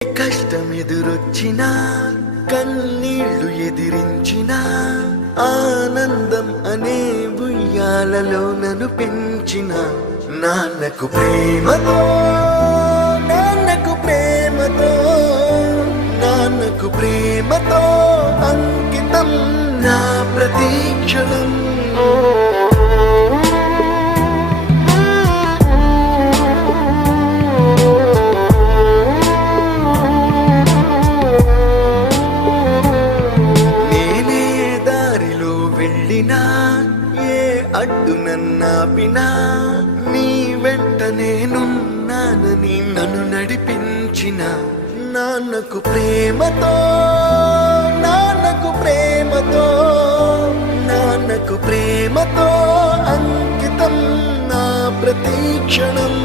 కష్టం ఎదురొచ్చినా కన్నీళ్లు ఎదిరించినా ఆనందం అనే ఉయ్యాలలో నన్ను పెంచిన నాన్నకు ప్రేమతో నాన్నకు ప్రేమతో నాన్నకు ప్రేమతో అంకితం నా ప్రతీక్షణం. ఏ అడ్డు నన్నాపినా నీ వెంట నేనున్నానని నన్ను నడిపించిన నాన్నకు ప్రేమతో నాన్నకు ప్రేమతో నాన్నకు ప్రేమతో అంకితం నా ప్రతీక్షణం.